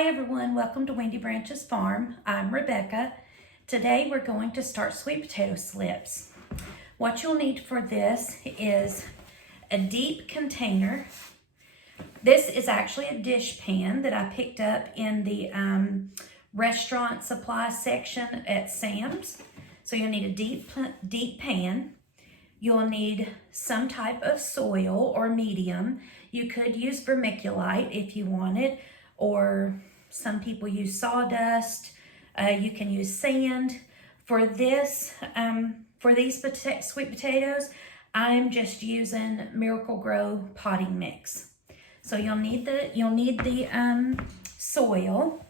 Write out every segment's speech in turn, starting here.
Hi everyone, welcome to Wendy Branch's Farm. I'm Rebecca. Today we're going to start sweet potato slips. What you'll need for this is a deep container. This is actually a dish pan that I picked up in the restaurant supply section at Sam's. So you'll need a deep pan. You'll need some type of soil or medium. You could use vermiculite if you wanted, or some people use sawdust. You can use sand. For this, for these sweet potatoes, I'm just using Miracle Grow potting mix. So you'll need the soil.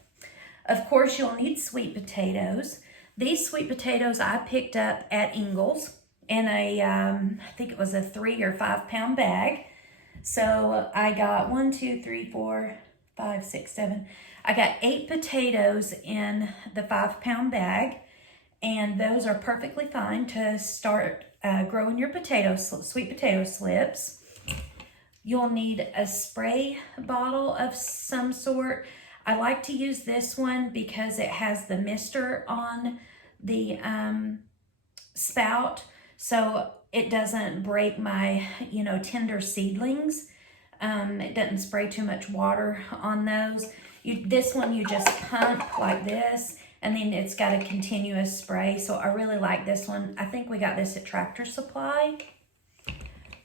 Of course, you'll need sweet potatoes. These sweet potatoes I picked up at Ingles in a, I think it was a 3 or 5 pound bag. So I got 1, 2, 3, 4, 5, 6, 7. I got 8 potatoes in the 5 pound bag, and those are perfectly fine to start growing your sweet potato slips. You'll need a spray bottle of some sort. I like to use this one because it has the mister on the spout, so it doesn't break my, tender seedlings. It doesn't spray too much water on those. This one you just pump like this, and then it's got a continuous spray. So I really like this one. I think we got this at Tractor Supply.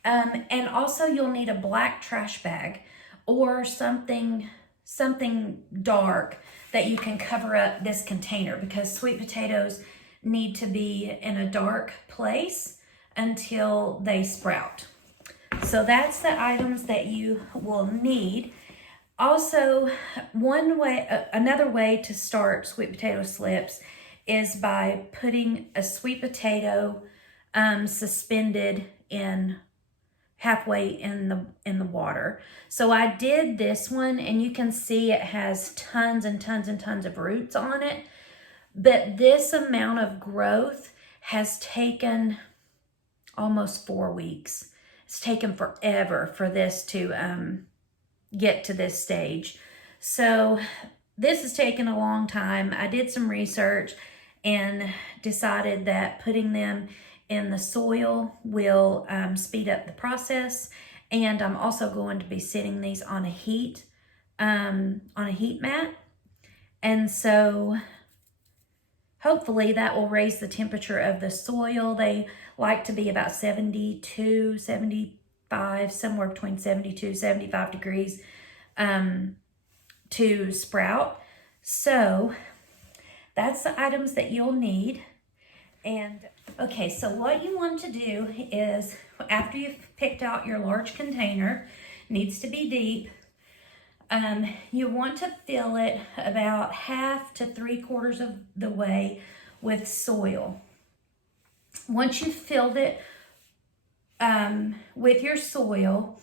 And also you'll need a black trash bag or something dark that you can cover up this container, because sweet potatoes need to be in a dark place until they sprout. So that's the items that you will need. Also, another way to start sweet potato slips is by putting a sweet potato suspended in halfway in the water. So I did this one, and you can see it has tons and tons and tons of roots on it. But this amount of growth has taken almost 4 weeks. It's taken forever for this to get to this stage. So this has taken a long time. I did some research and decided that putting them in the soil will speed up the process. And I'm also going to be sitting these on a heat mat. And so hopefully that will raise the temperature of the soil. They like to be about 72, 75, somewhere between 72, 75 degrees to sprout. So that's the items that you'll need. And okay, so what you want to do is, after you've picked out your large container, needs to be deep, you want to fill it about 1/2 to 3/4 of the way with soil. Once you've filled it with your soil,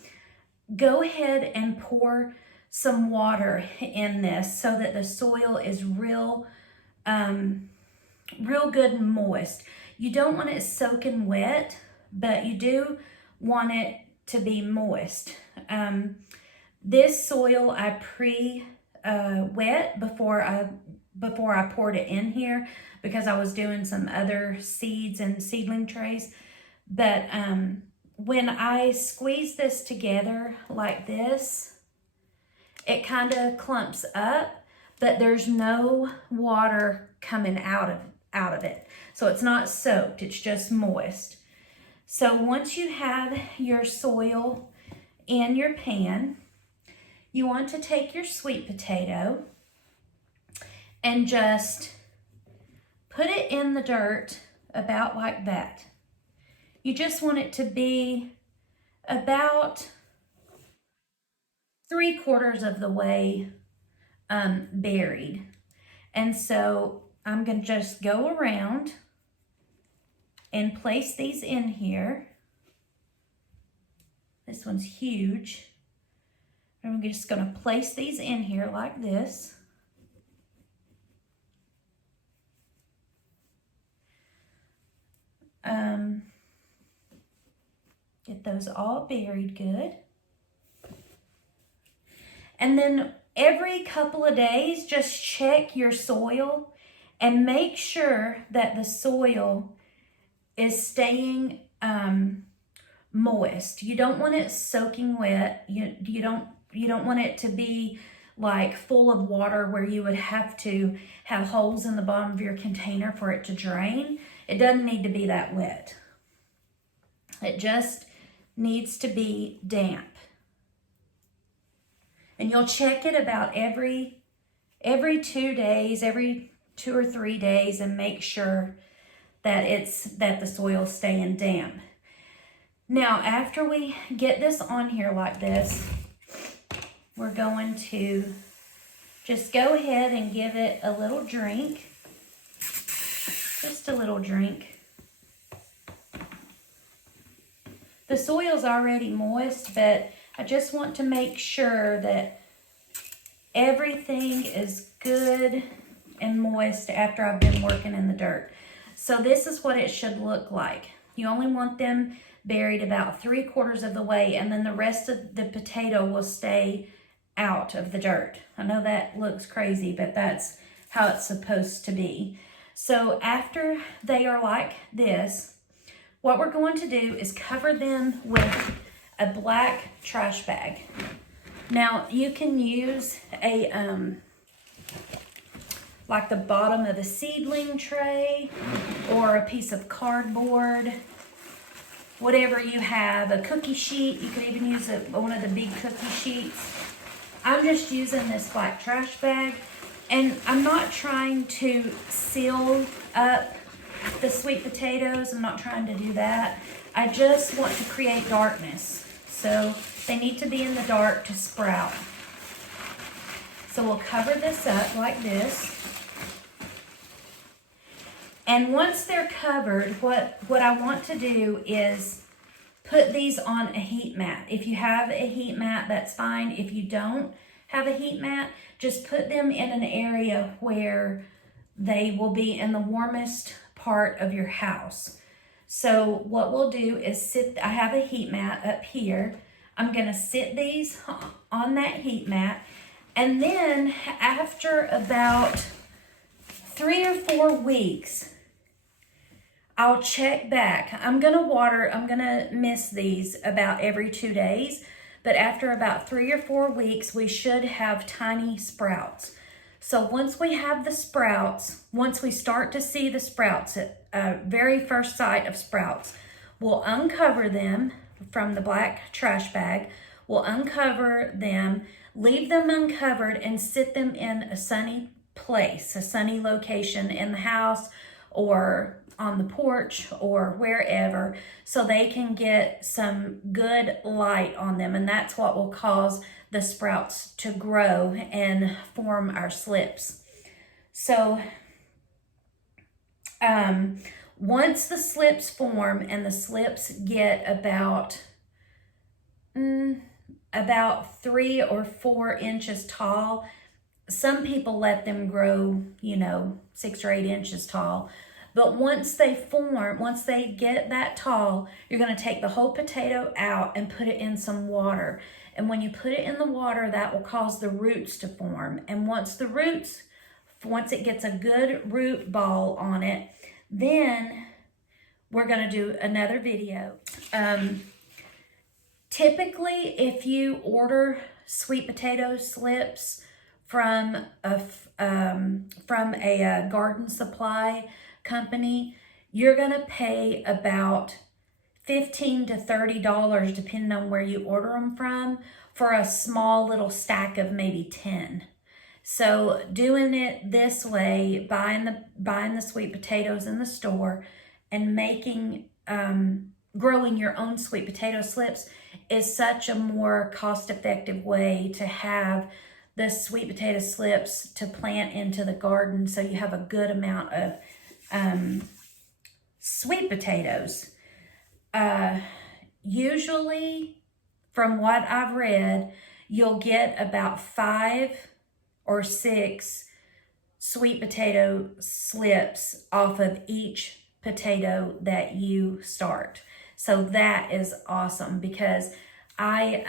go ahead and pour some water in this so that the soil is real good and moist. You don't want it soaking wet, but you do want it to be moist. This soil I pre-wet before I poured it in here, because I was doing some other seeds and seedling trays. But when I squeeze this together like this, it kind of clumps up, but there's no water coming out of it. So it's not soaked, it's just moist. So once you have your soil in your pan, you want to take your sweet potato and just put it in the dirt about like that. You just want it to be about 3/4 of the way buried. And so I'm going to just go around and place these in here. This one's huge. I'm just going to place these in here like this. Get those all buried good. And then every couple of days, just check your soil and make sure that the soil is staying moist. You don't want it soaking wet. You don't want it to be like full of water where you would have to have holes in the bottom of your container for it to drain. It doesn't need to be that wet. It just needs to be damp. And you'll check it about every 2 days, every 2 or 3 days, and make sure that the soil's staying damp. Now, after we get this on here like this, we're going to just go ahead and give it a little drink. Just a little drink. The soil's already moist, but I just want to make sure that everything is good and moist after I've been working in the dirt. So this is what it should look like. You only want them buried about 3/4 of the way, and then the rest of the potato will stay out of the dirt. I know that looks crazy, but that's how it's supposed to be. So after they are like this, what we're going to do is cover them with a black trash bag. Now you can use a like the bottom of a seedling tray or a piece of cardboard, whatever you have, a cookie sheet. You could even use one of the big cookie sheets. I'm just using this black trash bag, and I'm not trying to seal up the sweet potatoes. I'm not trying to do that. I just want to create darkness. So they need to be in the dark to sprout. So we'll cover this up like this. And once they're covered, what I want to do is put these on a heat mat. If you have a heat mat, that's fine. If you don't have a heat mat, just put them in an area where they will be in the warmest part of your house. So what we'll do is I have a heat mat up here. I'm gonna sit these on that heat mat, and then after about 3 or 4 weeks, I'll check back. I'm gonna mist these about every 2 days, but after about 3 or 4 weeks, we should have tiny sprouts. So once we have the sprouts, once we start to see the sprouts, very first sight of sprouts, we'll uncover them from the black trash bag. We'll uncover them, leave them uncovered, and sit them in a sunny place, a sunny location in the house or on the porch or wherever, so they can get some good light on them, and that's what will cause the sprouts to grow and form our slips. So once the slips form and the slips get about 3 or 4 inches tall, some people let them grow, 6 or 8 inches tall. But once they form, once they get that tall, you're going to take the whole potato out and put it in some water. And when you put it in the water, that will cause the roots to form. And once it gets a good root ball on it, then we're going to do another video. Typically, if you order sweet potato slips from a garden supply company, you're going to pay about $15 to $30, depending on where you order them from, for a small little stack of maybe 10. So doing it this way, buying the sweet potatoes in the store and growing your own sweet potato slips is such a more cost-effective way to have the sweet potato slips to plant into the garden, so you have a good amount of sweet potatoes. Usually, from what I've read, you'll get about 5 or 6 sweet potato slips off of each potato that you start. So that is awesome, because I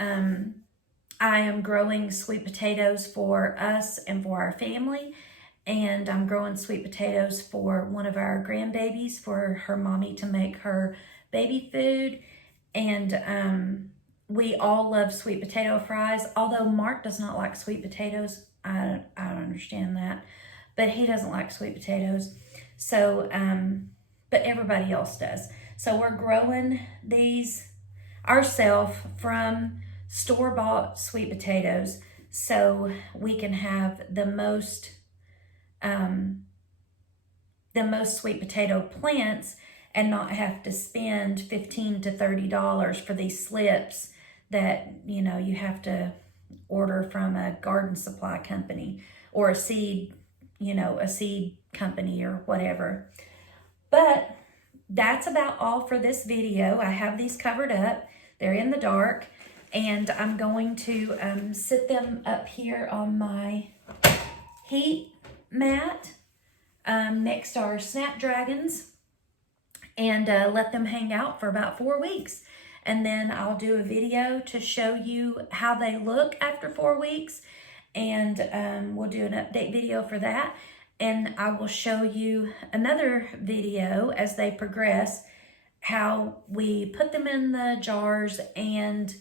I am growing sweet potatoes for us and for our family. And I'm growing sweet potatoes for one of our grandbabies, for her mommy to make her baby food. And we all love sweet potato fries, although Mark does not like sweet potatoes. I don't understand that, but he doesn't like sweet potatoes. So, but everybody else does. So we're growing these ourselves from store-bought sweet potatoes, so we can have the most sweet potato plants and not have to spend $15 to $30 for these slips that, you know, you have to order from a garden supply company or a seed, you know, a seed company or whatever. But that's about all for this video. I have these covered up. They're in the dark, and I'm going to sit them up here on my heat mat next to our Snapdragons and let them hang out for about 4 weeks. And then I'll do a video to show you how they look after 4 weeks, and we'll do an update video for that. And I will show you another video as they progress, how we put them in the jars and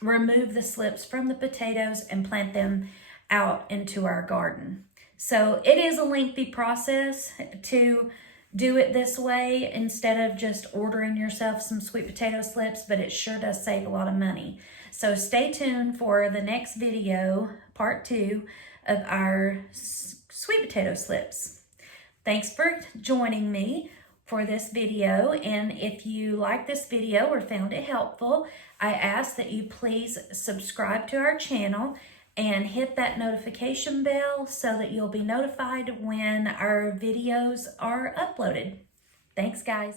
remove the slips from the potatoes and plant them out into our garden. So it is a lengthy process to do it this way instead of just ordering yourself some sweet potato slips, but it sure does save a lot of money. So stay tuned for the next video, part 2 of our sweet potato slips. Thanks for joining me for this video, and if you like this video or found it helpful, I ask that you please subscribe to our channel and hit that notification bell so that you'll be notified when our videos are uploaded. Thanks, guys.